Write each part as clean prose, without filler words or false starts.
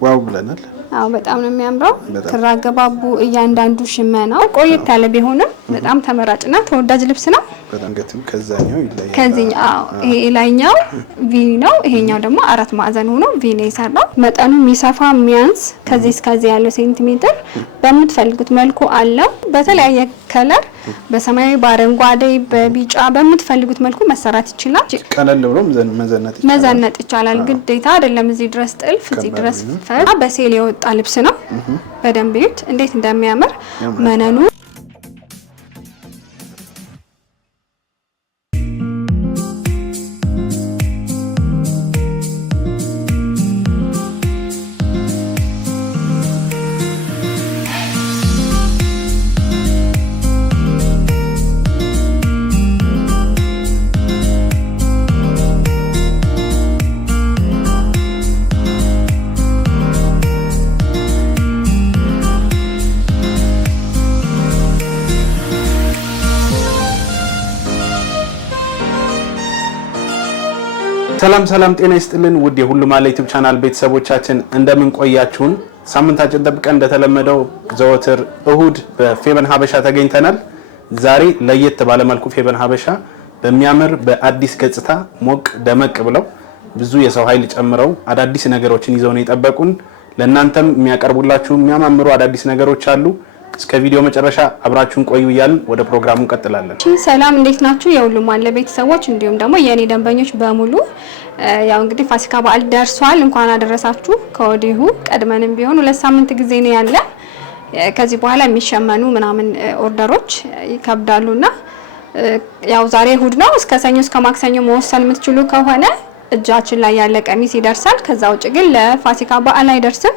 ዋው ብለናል። አዎ በጣም ነው የሚያምረው። ክራገባቡ እያንዳንዱ ሽመናው ቆየት ያለ ቢሆንም በጣም ተመራጭና ተወዳጅ ልብስ ነው። በጣም ገትም ከዛኛው ይለያል። ከዚህኛው ይሄ ላይኛው ቪ ነው፣ ይሄኛው ደግሞ አራት ማዕዘን ሆኖ ቪ ነው የሰራው። መጠኑ የሚሰፋ የሚያንስ ከዚህ እስከዚህ ያለው ሴንቲሜትር በምትፈልጉት መልኩ አለው። በተለያየ ከለር በሰማያዊ፣ በአረንጓዴ፣ በቢጫ በምትፈልጉት መልኩ መሰራት ይችላል። ቀለል ብሎ መዘነጥ ይቻላል። ግዴታ አይደለም እዚህ ድረስ ጥልፍ እዚህ ድረስ ፈር በሴል የወጣ ልብስ ነው። በደንብ ይዩት እንዴት እንደሚያምር መነኑ ሰላም ጤና ይስጥልን ውድ የሁሉም አለ ዩቲዩብ ቻናል ቤተሰቦቻችን እንደምን ቆያችሁን? ሳምንታችን ጠብቀን እንደተለመደው ዘወትር እሁድ በፌበን ሀበሻ ተገኝተናል። ዛሬ ለየት ባለ መልኩ ፌበን ሀበሻ በሚያምር በአዲስ ገጽታ ሞቅ ደመቅ ብለው ብዙ የሰው ኃይል ጨምረው አዳዲስ ነገሮችን ይዘው ነው የጠበቁን። ለእናንተም የሚያቀርቡላችሁ የሚያማምሩ አዳዲስ ነገሮች አሉ። እስከ ቪዲዮ መጨረሻ አብራችሁን ቆዩ እያልን ወደ ፕሮግራሙ እንቀጥላለን። ሰላም እንዴት ናችሁ? የሁሉም አለ ቤተሰቦች እንዲሁም ደግሞ የኔ ደንበኞች በሙሉ ያው እንግዲህ ፋሲካ በዓል ደርሷል። እንኳን አደረሳችሁ ከወዲሁ። ቀድመንም ቢሆን 2 ሳምንት ጊዜ ነው ያለ። ከዚህ በኋላ የሚሸመኑ ምናምን ኦርደሮች ይከብዳሉና ያው ዛሬ እሁድ ነው። እስከ ሰኞ እስከ ማክሰኞ መወሰን የምትችሉ ከሆነ እጃችን ላይ ያለ ቀሚስ ይደርሳል። ከዛ ውጭ ግን ለፋሲካ በዓል አይደርስም።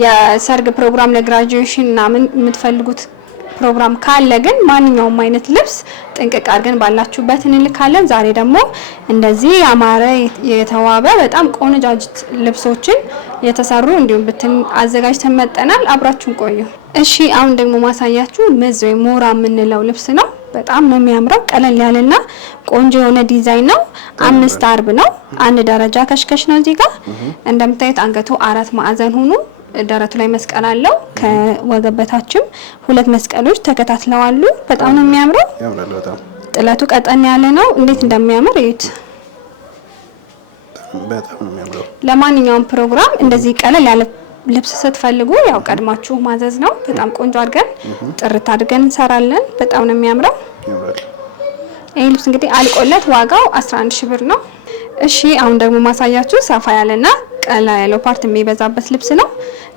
የሰርግ ፕሮግራም ለግራጁዌሽን እና የምትፈልጉት ፕሮግራም ካለ ግን ማንኛውም አይነት ልብስ ጥንቅቅ አድርገን ባላችሁበት እንልካለን። ዛሬ ደግሞ እንደዚህ ያማረ የተዋበ በጣም ቆንጃጅት ልብሶችን የተሰሩ እንዲሁም ብትን አዘጋጅተን መጠናል። አብራችሁን ቆዩ። እሺ አሁን ደግሞ ማሳያችሁ መዝ ወይ ሞራ የምንለው ልብስ ነው። በጣም ነው የሚያምረው። ቀለል ያለና ቆንጆ የሆነ ዲዛይን ነው። 5 አርብ ነው። አንድ ደረጃ ከሽከሽ ነው። እዚህ ጋር እንደምታዩት አንገቱ 4 ማዕዘን ሆኖ ደረቱ ላይ መስቀል አለው። ከወገብ በታችም 2 መስቀሎች ተከታትለዋል። በጣም ነው የሚያምረው። ያምራል በጣም። ጥለቱ ቀጠን ያለ ነው። እንዴት እንደሚያምር እዩት። በጣም ነው የሚያምረው። ለማንኛውም ፕሮግራም እንደዚህ ቀለል ያለ ልብስ ስትፈልጉ ያው ቀድማችሁ ማዘዝ ነው። በጣም ቆንጆ አድርገን ጥርት አድርገን እንሰራለን። በጣም ነው የሚያምረው። ያምራል። ይሄ ልብስ እንግዲህ አልቆለት ዋጋው 11,000 ብር ነው። እሺ አሁን ደግሞ ማሳያችሁ ሰፋ ያለና ቀላ ያለው ፓርት የሚበዛበት ልብስ ነው።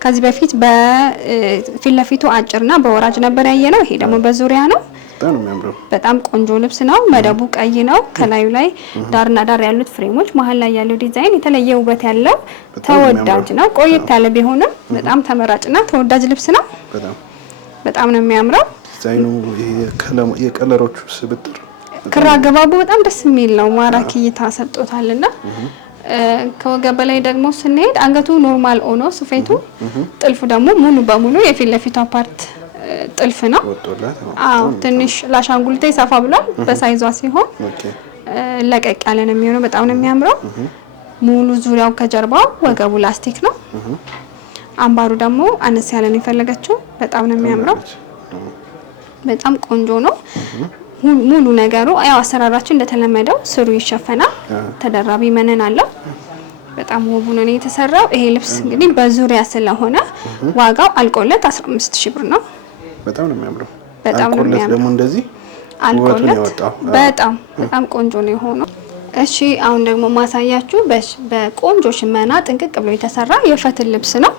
ከዚህ በፊት በፊት ለፊቱ አጭርና በወራጅ ነበር ያየነው። ይሄ ደግሞ በዙሪያ ነው። በጣም ነው የሚያምረው። በጣም ቆንጆ ልብስ ነው። መደቡ ቀይ ነው። ከላዩ ላይ ዳርና ዳር ያሉት ፍሬሞች፣ መሀል ላይ ያለው ዲዛይን የተለየ ውበት ያለው ተወዳጅ ነው። ቆየት ያለ ቢሆንም በጣም ተመራጭና ተወዳጅ ልብስ ነው። በጣም ነው የሚያምረው። ዲዛይኑ የከለሮቹ ስብጥር ክራ ገባቡ በጣም ደስ የሚል ነው። ማራኪ እይታ ሰጥቶታልና ከወገብ በላይ ደግሞ ስንሄድ አንገቱ ኖርማል ሆኖ ስፌቱ ጥልፉ ደግሞ ሙሉ በሙሉ የፊት ለፊቷ ፓርት ጥልፍ ነው። አዎ ትንሽ ላሻንጉልቴ ሰፋ ብሏል። በሳይዟ ሲሆን ለቀቅ ያለ ነው የሚሆነው። በጣም ነው የሚያምረው። ሙሉ ዙሪያው ከጀርባው ወገቡ ላስቲክ ነው። አምባሩ ደግሞ አነስ ያለ ነው የፈለገችው። በጣም ነው የሚያምረው። በጣም ቆንጆ ነው። ሙሉ ነገሩ ያው አሰራራችን እንደተለመደው ስሩ ይሸፈናል። ተደራቢ መነን አለው። በጣም ውብ ነው የተሰራው። ይሄ ልብስ እንግዲህ በዙሪያ ስለሆነ ዋጋው አልቆለት 15,000 ብር ነው። በጣም ነው የሚያምረው። በጣም ነው የሚያምረው። ደግሞ እንደዚህ አልቆለት በጣም ቆንጆ ነው የሆነው። እሺ አሁን ደግሞ ማሳያችሁ በቆንጆ ሽመና ጥንቅቅ ብሎ የተሰራ የፈትል ልብስ ነው።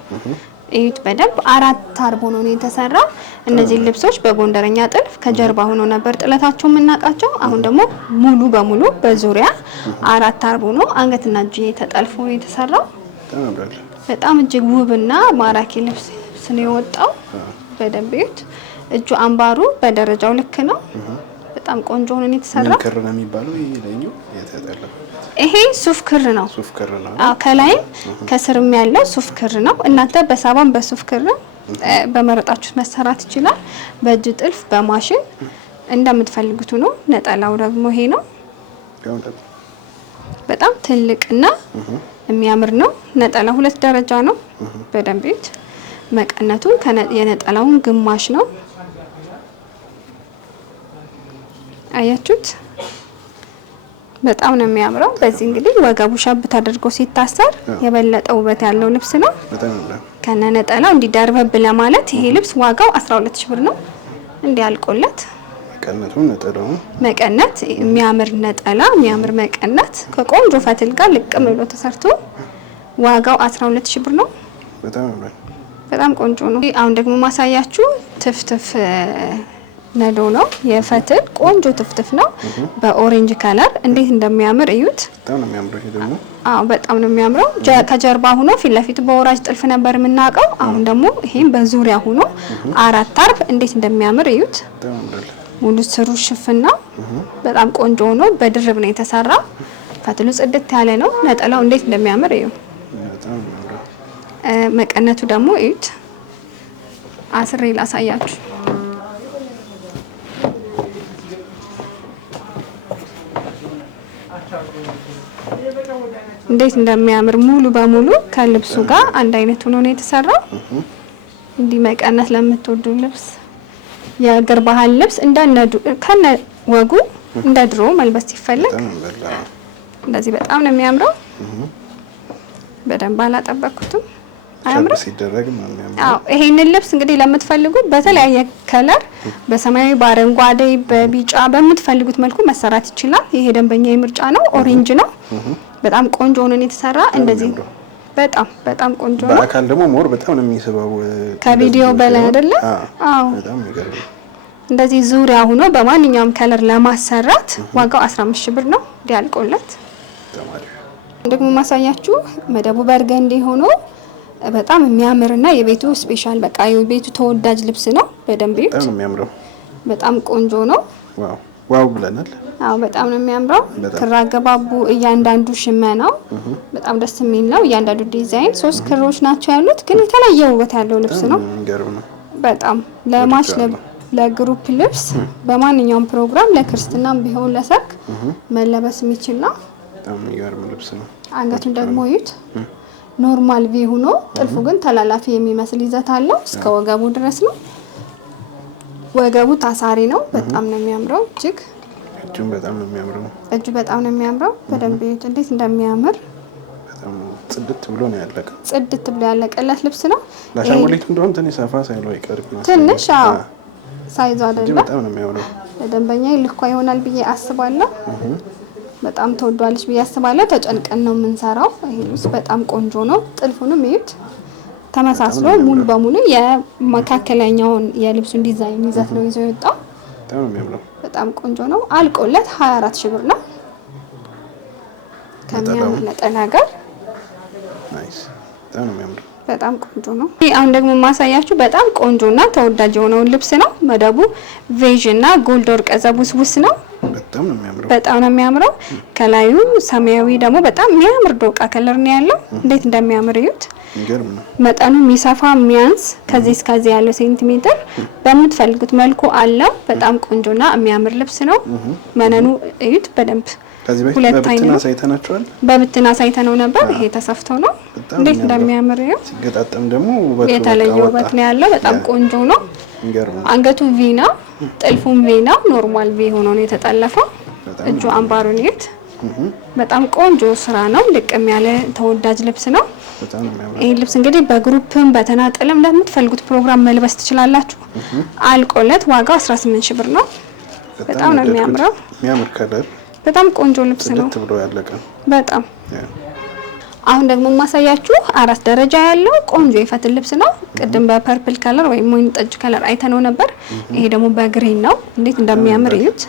እዩት በደንብ 4 አርብ ሆኖ ነው የተሰራው። እነዚህ ልብሶች በጎንደረኛ ጥልፍ ከጀርባ ሆኖ ነበር ጥለታቸው የምናውቃቸው። አሁን ደግሞ ሙሉ በሙሉ በዙሪያ 4 አርብ ሆኖ አንገትና እጅ ተጠልፎ ነው የተሰራው። በጣም እጅግ ውብና ማራኪ ልብስ ነው የወጣው። በደንብ እዩት። እጁ አምባሩ በደረጃው ልክ ነው። በጣም ቆንጆ ሆኖ ነው የተሰራው። ክር ነው የሚባለው ይሄኛው የተጠለፈ ይሄ ሱፍ ክር ነው። ሱፍ ክር ነው። ከላይም ከስርም ያለው ሱፍ ክር ነው። እናንተ በሳባም በሱፍ ክር በመረጣችሁት መሰራት ይችላል። በእጅ ጥልፍ በማሽን እንደምትፈልጉት ነው። ነጠላው ደግሞ ይሄ ነው። በጣም ትልቅና የሚያምር ነው። ነጠላ 2 ደረጃ ነው። በደንብ ይት መቀነቱ የነጠላውን ግማሽ ነው። አያችሁት? በጣም ነው የሚያምረው። በዚህ እንግዲህ ወገቡ ሸብ ተደርጎ ሲታሰር የበለጠ ውበት ያለው ልብስ ነው። ከነ ነጠላው እንዲደርበብ ለማለት ይሄ ልብስ ዋጋው 12000 ብር ነው። እንዲያልቆለት መቀነት የሚያምር ነጠላ የሚያምር መቀነት ከቆንጆ ፈትል ጋር ልቅም ብሎ ተሰርቶ ዋጋው 12000 ብር ነው። በጣም ቆንጆ ነው። አሁን ደግሞ ማሳያችሁ ትፍትፍ ነዶ ነው። የፈትል ቆንጆ ትፍትፍ ነው በኦሬንጅ ከለር እንዴት እንደሚያምር እዩት። በጣም ነው የሚያምረው። ይሄ ደግሞ በጣም ነው የሚያምረው። ከጀርባ ሆኖ ፊት ለፊት በወራጅ ጥልፍ ነበር የምናውቀው። አሁን ደግሞ ይሄን በዙሪያ ሆኖ 4 አርብ እንዴት እንደሚያምር እዩት። ሙሉ ስሩ ሽፍና በጣም ቆንጆ ሆኖ በድርብ ነው የተሰራው። ፈትሉ ጽድት ያለ ነው። ነጠላው እንዴት እንደሚያምር እዩ። መቀነቱ ደግሞ እዩት። አስሬ ላሳያችሁ። እንዴት እንደሚያምር ሙሉ በሙሉ ከልብሱ ጋር አንድ አይነት ሆኖ ነው የተሰራው። እንዲህ መቀነት ለምትወዱ ልብስ የአገር ባህል ልብስ እንደነዱ ከነ ወጉ እንደ ድሮ መልበስ ሲፈለግ እንደዚህ በጣም ነው የሚያምረው። በደንብ አላጠበኩትም። አያምርም? ሲደረግ ማለት ነው። አዎ ይሄንን ልብስ እንግዲህ ለምትፈልጉ በተለያየ ከለር በሰማያዊ፣ በአረንጓዴ፣ በቢጫ በምትፈልጉት መልኩ መሰራት ይችላል። ይሄ ደንበኛ ምርጫ ነው። ኦሬንጅ ነው። በጣም ቆንጆ ሆኖ ነው የተሰራ። እንደዚህ በጣም ቆንጆ ነው። በአካል ደግሞ ሞር በጣም ነው የሚስበው ከቪዲዮ በላይ አይደለ? አዎ በጣም ይገርም። እንደዚህ ዙሪያ ሆኖ በማንኛውም ከለር ለማሰራት ዋጋው 15000 ብር ነው። ዲያልቆለት ደግሞ ማሳያችሁ መደቡ በርገንዲ ሆኖ በጣም የሚያምርና የቤቱ ስፔሻል በቃ የቤቱ ተወዳጅ ልብስ ነው። በደንብ ይዩት። በጣም የሚያምረው በጣም ቆንጆ ነው። ዋው ብለናል። አዎ በጣም ነው የሚያምረው። ክር አገባቡ እያንዳንዱ ሽመናው በጣም ደስ የሚል ነው። እያንዳንዱ ዲዛይን 3 ክሮች ናቸው ያሉት፣ ግን የተለየ ውበት ያለው ልብስ ነው። በጣም ለማች ለግሩፕ ልብስ በማንኛውም ፕሮግራም ለክርስትናም ቢሆን ለሰርግ መለበስ የሚችል ነው። በጣም የሚገርም ልብስ ነው። አንገቱን ደግሞ ይዩት። ኖርማል ቪ ሆኖ ጥልፉ ግን ተላላፊ የሚመስል ይዘት አለው። እስከ ወገቡ ድረስ ነው። ወገቡ ታሳሪ ነው። በጣም ነው የሚያምረው። እጁ በጣም ነው የሚያምረው። እጁ በጣም ነው የሚያምረው። በደንብ ይዩት እንዴት እንደሚያምር። በጣም ጽድት ብሎ ነው ያለቀው። ጽድት ብሎ ያለቀለት ልብስ ነው። ለአሻንጉሊቱ እንደውም ትንሽ ሰፋ ሳይለው አይቀርም። ትንሽ ሳይዙ አይደለም። በጣም ነው የሚያምረው። ለደንበኛ ልኳ ይሆናል ብዬ አስባለሁ። በጣም ተወዷለች ብዬ አስባለሁ። ተጨንቀን ነው የምንሰራው። ይሄ ልብስ በጣም ቆንጆ ነው። ጥልፉንም ይዩት ተመሳስሎ ሙሉ በሙሉ የመካከለኛውን የልብሱን ዲዛይን ይዘት ነው ይዞ የወጣው። በጣም የሚያምረው በጣም ቆንጆ ነው። አልቆለት 24000 ብር ነው ከሚያምር ነጠላ ጋር። ናይስ በጣም ነው የሚያምረው። በጣም ቆንጆ ነው። አሁን ደግሞ ማሳያችሁ በጣም ቆንጆና ተወዳጅ የሆነውን ልብስ ነው። መደቡ ቬጅ እና ጎልድ ወርቅ ዘቡስቡስ ነው። በጣም ነው የሚያምረው። በጣም ነው የሚያምረው። ከላዩ ሰማያዊ ደግሞ በጣም የሚያምር ዶቃ ከለር ነው ያለው። እንዴት እንደሚያምር እዩት። ይገርም ነው። መጠኑ የሚሰፋ የሚያንስ ከዚህ እስከዚህ ያለው ሴንቲሜትር በምትፈልጉት መልኩ አለው። በጣም ቆንጆና የሚያምር ልብስ ነው። መነኑ እዩት በደንብ ከዚህ በፊት በብትና ሳይተናቸዋል። በብትና ሳይተነው ነበር። ይሄ ተሰፍቶ ነው። እንዴት እንደሚያምር እዩ። ሲገጣጠም ደግሞ ውበት የተለየ ውበት ነው ያለው። በጣም ቆንጆ ነው። አንገቱ ቪ ነው። ጥልፉም ቪ ነው። ኖርማል ቪ ሆኖ ነው የተጠለፈው። እጁ አምባሩን እዩት። በጣም ቆንጆ ስራ ነው። ልቅም ያለ ተወዳጅ ልብስ ነው። ይሄ ልብስ እንግዲህ በግሩፕም በተናጠልም ለምትፈልጉት ፕሮግራም መልበስ ትችላላችሁ። አልቆለት ዋጋው 18000 ብር ነው። በጣም ነው የሚያምረው። የሚያምር ከለር በጣም ቆንጆ ልብስ ነው። ብሎ ያለቀ በጣም አሁን ደግሞ ማሳያችሁ 4 ደረጃ ያለው ቆንጆ የፈትል ልብስ ነው። ቅድም በፐርፕል ከለር ወይም ወይን ጠጅ ከለር አይተነው ነበር። ይሄ ደግሞ በግሪን ነው። እንዴት እንደሚያምር እዩት።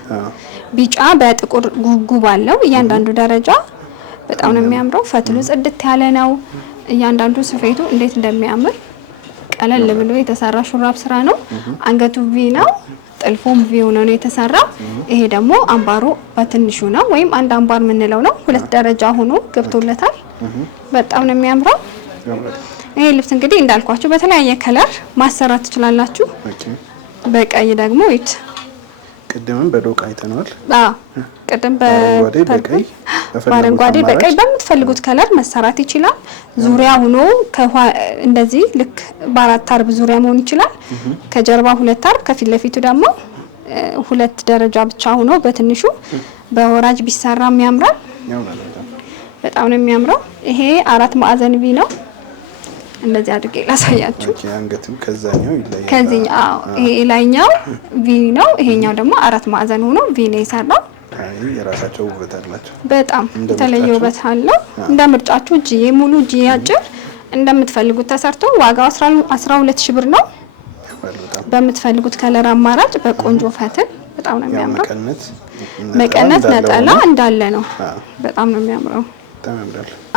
ቢጫ በጥቁር ጉጉብ አለው እያንዳንዱ ደረጃ። በጣም ነው የሚያምረው። ፈትሉ ጽድት ያለ ነው። እያንዳንዱ ስፌቱ እንዴት እንደሚያምር ቀለል ብሎ የተሰራ ሹራብ ስራ ነው። አንገቱ ቪ ነው። ጥልፉም ቪ ሆኖ ነው የተሰራ። ይሄ ደግሞ አምባሩ በትንሹ ነው ወይም አንድ አምባር የምንለው ነው። 2 ደረጃ ሆኖ ገብቶለታል። በጣም ነው የሚያምረው። ይሄ ልብስ እንግዲህ እንዳልኳችሁ በተለያየ ከለር ማሰራት ትችላላችሁ። በቀይ ደግሞ እዩት። ቅድምም በዶቃ አይተናል። ቅድም በቀይ በአረንጓዴ በቀይ በምትፈልጉት ከለር መሰራት ይችላል። ዙሪያ ሆኖ እንደዚህ ልክ በአራት አርብ ዙሪያ መሆን ይችላል። ከጀርባ 2 አርብ ከፊት ለፊቱ ደግሞ 2 ደረጃ ብቻ ሆኖ በትንሹ በወራጅ ቢሰራም ያምራል። በጣም ነው የሚያምረው። ይሄ 4 ማዕዘን ቪ ነው። እንደዚህ አድርጌ ላሳያችሁ። አንገቱ ከዛኛው ይለያል። ከዚህኛው ይሄ ላይኛው ቪ ነው። ይሄኛው ደግሞ 4 ማዕዘን ሆኖ ቪ ነው የሰራው። የራሳቸው ውበት አላቸው። በጣም የተለየ ውበት አለው። እንደ ምርጫችሁ እጅዬ ሙሉ እጅዬ አጭር እንደምትፈልጉት ተሰርቶ ዋጋው 12000 ብር ነው። በምትፈልጉት ከለር አማራጭ በቆንጆ ፈትል በጣም ነው የሚያምረው። መቀነት ነጠላ እንዳለ ነው። በጣም ነው የሚያምረው።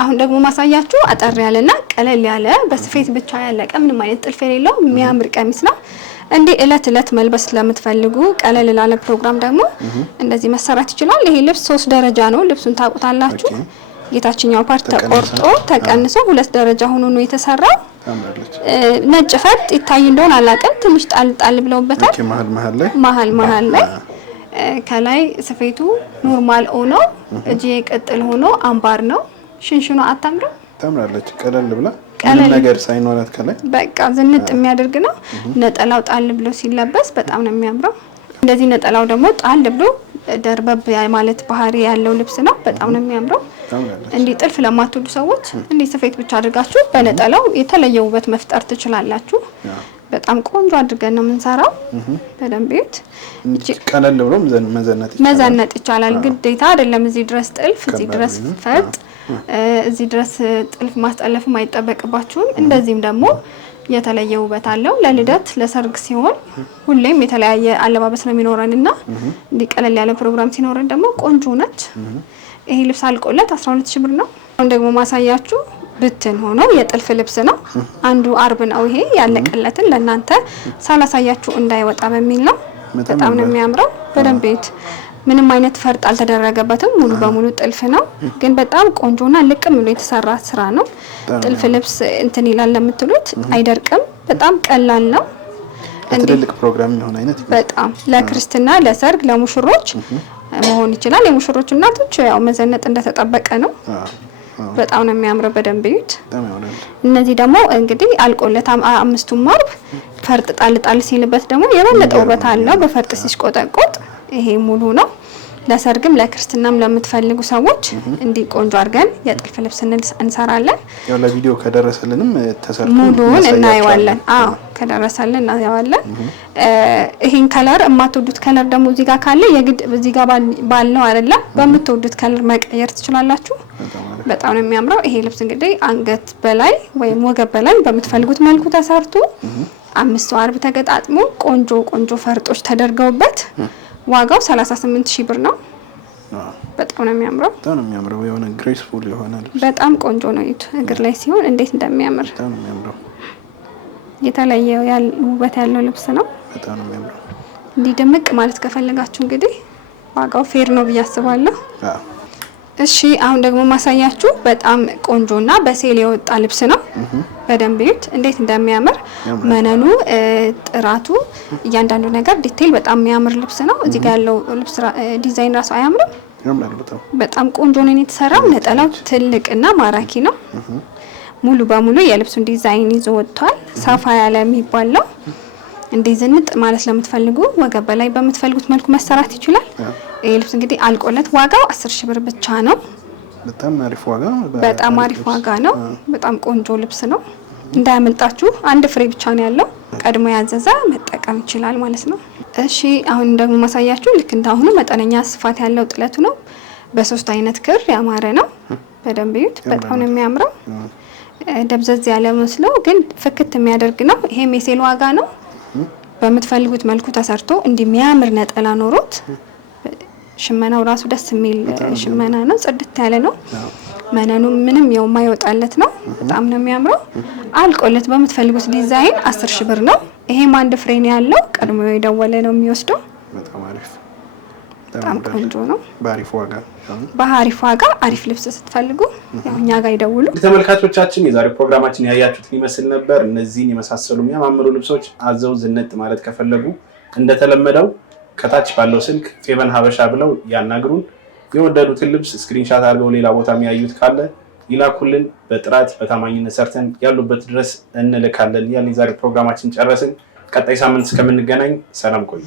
አሁን ደግሞ ማሳያችሁ አጠር ያለና ቀለል ያለ በስፌት ብቻ ያለቀ ምንም አይነት ጥልፍ የሌለው የሚያምር ቀሚስ ነው። እንዴ እለት መልበስ ለምትፈልጉ ቀለል ላለ ፕሮግራም ደግሞ እንደዚህ መሰራት ይችላል። ይሄ ልብስ 3 ደረጃ ነው። ልብሱን ታውቁታላችሁ። የታችኛው ፓርት ተቆርጦ ተቀንሶ 2 ደረጃ ሆኖ ነው የተሰራው። ነጭ ፈርጥ ይታይ እንደሆነ አላውቅም። ትንሽ ጣል ብለውበታል መሀል ላይ ከላይ ስፌቱ ኖርማል ሆኖ እጄ ቅጥል ሆኖ አምባር ነው። ሽንሽኑ አታምርም? ታምራለች። ቀለል ብላ ምንም ነገር ሳይኖራት ከላይ በቃ ዝንጥ የሚያደርግ ነው። ነጠላው ጣል ብሎ ሲለበስ በጣም ነው የሚያምረው። እንደዚህ ነጠላው ደግሞ ጣል ብሎ ደርበብ ማለት ባህሪ ያለው ልብስ ነው። በጣም ነው የሚያምረው። እንዲህ ጥልፍ ለማትወዱ ሰዎች እንዲህ ስፌት ብቻ አድርጋችሁ በነጠላው የተለየ ውበት መፍጠር ትችላላችሁ። በጣም ቆንጆ አድርገን ነው የምንሰራው። በደንብ ይት ቀለል ብሎ መዘነጥ ይቻላል። ግዴታ አይደለም እዚህ ድረስ ጥልፍ፣ እዚህ ድረስ ፈርጥ፣ እዚህ ድረስ ጥልፍ ማስጠለፍም አይጠበቅባችሁም። እንደዚህም ደግሞ የተለየ ውበት አለው። ለልደት ለሰርግ ሲሆን ሁሌም የተለያየ አለባበስ ነው የሚኖረንና እንዲህ ቀለል ያለ ፕሮግራም ሲኖረን ደግሞ ቆንጆ ነች። ይሄ ልብስ አልቆለት 12000 ብር ነው። አሁን ደግሞ ማሳያችሁ ብትን ሆኖ የጥልፍ ልብስ ነው። አንዱ አርብ ነው ይሄ ያለቀለትን ለእናንተ ሳላሳያችሁ እንዳይወጣ በሚል ነው። በጣም ነው የሚያምረው። በደንብ ምንም አይነት ፈርጥ አልተደረገበትም። ሙሉ በሙሉ ጥልፍ ነው። ግን በጣም ቆንጆና ልቅም ብሎ የተሰራ ስራ ነው። ጥልፍ ልብስ እንትን ይላል ለምትሉት አይደርቅም። በጣም ቀላል ነው። ትልልቅ ፕሮግራም የሆነ አይነት በጣም ለክርስትና፣ ለሰርግ፣ ለሙሽሮች መሆን ይችላል። የሙሽሮች እናቶች ያው መዘነጥ እንደተጠበቀ ነው። በጣም ነው የሚያምረው። በደንብ ይዩት። እነዚህ ደግሞ እንግዲህ አልቆለት 5ቱም አርብ ፈርጥ ጣል ሲልበት ደግሞ የበለጠ ውበት አለው። በፈርጥ ሲቆጠቆጥ ይሄ ሙሉ ነው። ለሰርግም ለክርስትናም ለምትፈልጉ ሰዎች እንዲህ ቆንጆ አድርገን የጥልፍ ልብስ እንሰራለን። ያው ለቪዲዮ ከደረሰልንም ተሰርቶ ሙሉውን እናየዋለን። አዎ ከደረሰልን እናየዋለን። ይሄን ከለር የማትወዱት ከለር ደግሞ እዚህ ጋር ካለ የግድ እዚህ ጋር ባልነው አይደለም፣ በምትወዱት ከለር መቀየር ትችላላችሁ። በጣም ነው የሚያምረው። ይሄ ልብስ እንግዲህ አንገት በላይ ወይም ወገብ በላይ በምትፈልጉት መልኩ ተሰርቶ 5 አርብ ተገጣጥሞ ቆንጆ ፈርጦች ተደርገውበት ዋጋው 38000 ብር ነው። በጣም ነው የሚያምረው። በጣም ነው የሚያምረው። የሆነ ግሬስፉል ይሆናል። በጣም ቆንጆ ነው። እግር ላይ ሲሆን እንዴት እንደሚያምር በጣም ነው የሚያምረው። የተለየ ውበት ያለው ልብስ ነው። በጣም ነው የሚያምረው። እንዲህ ድምቅ ማለት ከፈለጋችሁ እንግዲህ ዋጋው ፌር ነው ብዬ አስባለሁ። እሺ አሁን ደግሞ ማሳያችሁ በጣም ቆንጆና በሴል የወጣ ልብስ ነው። በደንብ ይዩት እንዴት እንደሚያምር መነኑ፣ ጥራቱ፣ እያንዳንዱ ነገር ዲቴል በጣም የሚያምር ልብስ ነው። እዚህ ጋር ያለው ልብስ ዲዛይን ራሱ አያምርም? በጣም ቆንጆ ነው የተሰራው። ነጠላው ትልቅና ማራኪ ነው። ሙሉ በሙሉ የልብሱን ዲዛይን ይዞ ወጥቷል። ሰፋ ያለ የሚባል ነው። እንዲህ ዝንጥ ማለት ለምትፈልጉ ወገብ በላይ በምትፈልጉት መልኩ መሰራት ይችላል። ይሄ ልብስ እንግዲህ አልቆለት ዋጋው 10000 ብር ብቻ ነው። በጣም አሪፍ ዋጋ ነው። በጣም ቆንጆ ልብስ ነው። እንዳያመልጣችሁ። አንድ ፍሬ ብቻ ነው ያለው። ቀድሞ ያዘዘ መጠቀም ይችላል ማለት ነው። እሺ አሁን ደግሞ ማሳያችሁ ልክ እንዳሁኑ መጠነኛ ስፋት ያለው ጥለቱ ነው። በ3 አይነት ክር ያማረ ነው። በደንብ ይዩት። በጣም ነው የሚያምረው። ደብዘዝ ያለ መስሎ ግን ፍክት የሚያደርግ ነው። ይሄም የሴል ዋጋ ነው። በምትፈልጉት መልኩ ተሰርቶ እንደሚያምር ነጠላ ኖሮት ሽመናው ራሱ ደስ የሚል ሽመና ነው። ጽድት ያለ ነው። መነኑ ምንም የማይወጣለት ነው። በጣም ነው የሚያምረው። አልቆለት በምትፈልጉት ዲዛይን 10000 ብር ነው። ይሄም አንድ ፍሬ ነው ያለው። ቀድሞ የደወለ ነው የሚወስደው። በጣም ቆንጆ ነው። በአሪፍ ዋጋ አሪፍ ልብስ ስትፈልጉ ያው እኛ ጋር ይደውሉ። ተመልካቾቻችን የዛሬው ፕሮግራማችን ያያችሁትን ይመስል ነበር። እነዚህን የመሳሰሉ የሚያማምሩ ልብሶች አዘው ዝነጥ ማለት ከፈለጉ እንደተለመደው ከታች ባለው ስልክ ፌቨን ሀበሻ ብለው ያናግሩን። የወደዱትን ልብስ ስክሪንሻት አድርገው ሌላ ቦታ የሚያዩት ካለ ይላኩልን። በጥራት በታማኝነት ሰርተን ያሉበት ድረስ እንልካለን። ያን የዛሬ ፕሮግራማችን ጨረስን። ቀጣይ ሳምንት እስከምንገናኝ ሰላም ቆዩ።